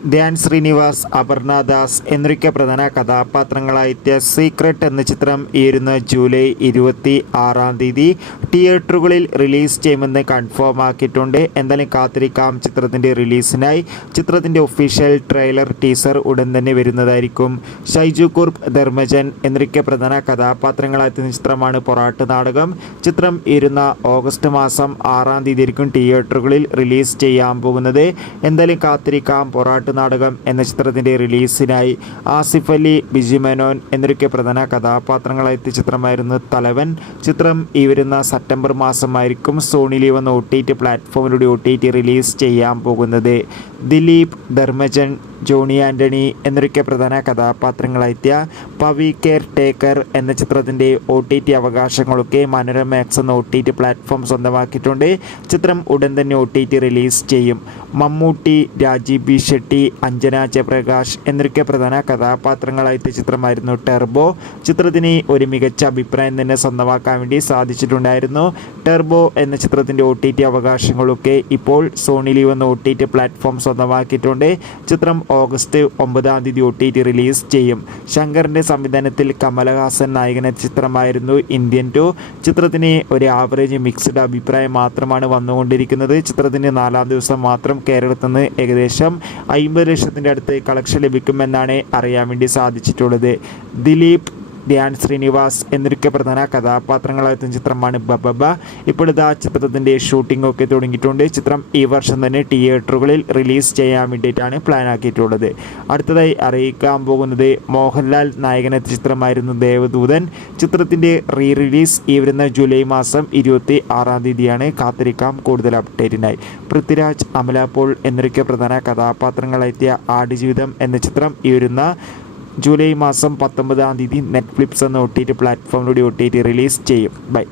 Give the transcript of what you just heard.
ധ്യാൻ ശ്രീനിവാസ്, അപർണ ദാസ് എന്നൊക്കെ പ്രധാന കഥാപാത്രങ്ങളായെത്തിയ സീക്രട്ട് എന്ന ചിത്രം ഈ വരുന്ന ജൂലൈ 26 തിയേറ്ററുകളിൽ റിലീസ് ചെയ്യുമെന്ന് കൺഫേം ആക്കിയിട്ടുണ്ട്. എന്തായാലും കാത്തിരിക്കാം ചിത്രത്തിൻ്റെ റിലീസിനായി. ചിത്രത്തിൻ്റെ ഒഫീഷ്യൽ ട്രെയിലർ ടീസർ ഉടൻ തന്നെ വരുന്നതായിരിക്കും. ഷൈജു കുർപ്പ്, ധർമ്മജൻ എന്നൊക്കെ പ്രധാന കഥാപാത്രങ്ങളായെത്തുന്ന ചിത്രമാണ് പൊറാട്ട് നാടകം. ചിത്രം ഈ വരുന്ന ഓഗസ്റ്റ് മാസം 6 ആയിരിക്കും തിയേറ്ററുകളിൽ റിലീസ് ചെയ്യാൻ പോകുന്നത്. എന്തായാലും കാത്തിരിക്കാം പൊറാട്ട് നാടകം എന്ന ചിത്രത്തിൻ്റെ റിലീസിനായി. ആസിഫ് അലി, ബിജി മേനോൻ എന്നൊക്കെ പ്രധാന കഥാപാത്രങ്ങളായെത്തിയ ചിത്രമായിരുന്നു തലവൻ. ചിത്രം ഈ വരുന്ന സെപ്റ്റംബർ മാസമായിരിക്കും സോണി ലീവ് എന്ന OTT പ്ലാറ്റ്ഫോമിലൂടെ OTT റിലീസ് ചെയ്യാൻ പോകുന്നത്. ദിലീപ്, ധർമ്മജൻ, ജോണി ആൻ്റണി എന്നൊക്കെ പ്രധാന കഥാപാത്രങ്ങളായെത്തിയ പവി കെയർ ടേക്കർ എന്ന ചിത്രത്തിൻ്റെ OTT അവകാശങ്ങളൊക്കെ മനോരമാക്സ് എന്ന OTT പ്ലാറ്റ്ഫോം സ്വന്തമാക്കിയിട്ടുണ്ട്. ചിത്രം ഉടൻ തന്നെ OTT റിലീസ് ചെയ്യും. മമ്മൂട്ടി, രാജീവ് ബി ഷെട്ടി, അഞ്ജന ജയപ്രകാശ് എന്നൊക്കെ പ്രധാന കഥാപാത്രങ്ങളായെത്തിയ ചിത്രമായിരുന്നു ടെർബോ. ചിത്രത്തിന് ഒരു മികച്ച അഭിപ്രായം തന്നെ സ്വന്തമാക്കാൻ വേണ്ടി സാധിച്ചിട്ടുണ്ടായിരുന്നു. ടെർബോ എന്ന ചിത്രത്തിൻ്റെ OTT അവകാശങ്ങളൊക്കെ ഇപ്പോൾ സോണി ലീവ് എന്ന OTT പ്ലാറ്റ്ഫോം സ്വന്തമാക്കിയിട്ടുണ്ട്. ചിത്രം ഓഗസ്റ്റ് 9 OTT റിലീസ് ചെയ്യും. ശങ്കറിൻ്റെ സംവിധാനത്തിൽ കമലഹാസൻ നായകനെത്തിയ ചിത്രമായിരുന്നു ഇന്ത്യൻ 2. ചിത്രത്തിന് ഒരു ആവറേജ് മിക്സ്ഡ് അഭിപ്രായം മാത്രമാണ് വന്നുകൊണ്ടിരിക്കുന്നത്. ചിത്രത്തിൻ്റെ 4ാം ദിവസം മാത്രം കേരളത്തിൽ നിന്ന് ഏകദേശം 50 ലക്ഷത്തിൻ്റെ അടുത്ത് കളക്ഷൻ ലഭിക്കുമെന്നാണ് അറിയാൻ വേണ്ടി സാധിച്ചിട്ടുള്ളത്. ദിലീപ്, ധ്യാൻ ശ്രീനിവാസ് എന്നൊക്കെ പ്രധാന കഥാപാത്രങ്ങളായെത്തുന്ന ചിത്രമാണ് ബബബ. ഇപ്പോഴത്തെ ചിത്രത്തിൻ്റെ ഷൂട്ടിംഗ് ഒക്കെ തുടങ്ങിയിട്ടുണ്ട്. ചിത്രം ഈ വർഷം തന്നെ തിയേറ്ററുകളിൽ റിലീസ് ചെയ്യാൻ വേണ്ടിയിട്ടാണ് പ്ലാൻ ആക്കിയിട്ടുള്ളത്. അടുത്തതായി അറിയിക്കാൻ പോകുന്നത് മോഹൻലാൽ നായകനെത്തിയ ചിത്രമായിരുന്നു ദേവദൂതൻ. ചിത്രത്തിൻ്റെ റിലീസ് ഈ വരുന്ന ജൂലൈ മാസം 26 കാത്തിരിക്കാം കൂടുതൽ അപ്ഡേറ്റിനായി. പൃഥ്വിരാജ്, അമല പോൾ എന്നൊക്കെ പ്രധാന കഥാപാത്രങ്ങളായെത്തിയ ആടുജീവിതം എന്ന ചിത്രം ഈ വരുന്ന ജൂലൈ മാസം 19 നെറ്റ്ഫ്ലിക്സ് എന്ന OTT പ്ലാറ്റ്ഫോമിലൂടെ OTT റിലീസ് ചെയ്യും. ബൈ.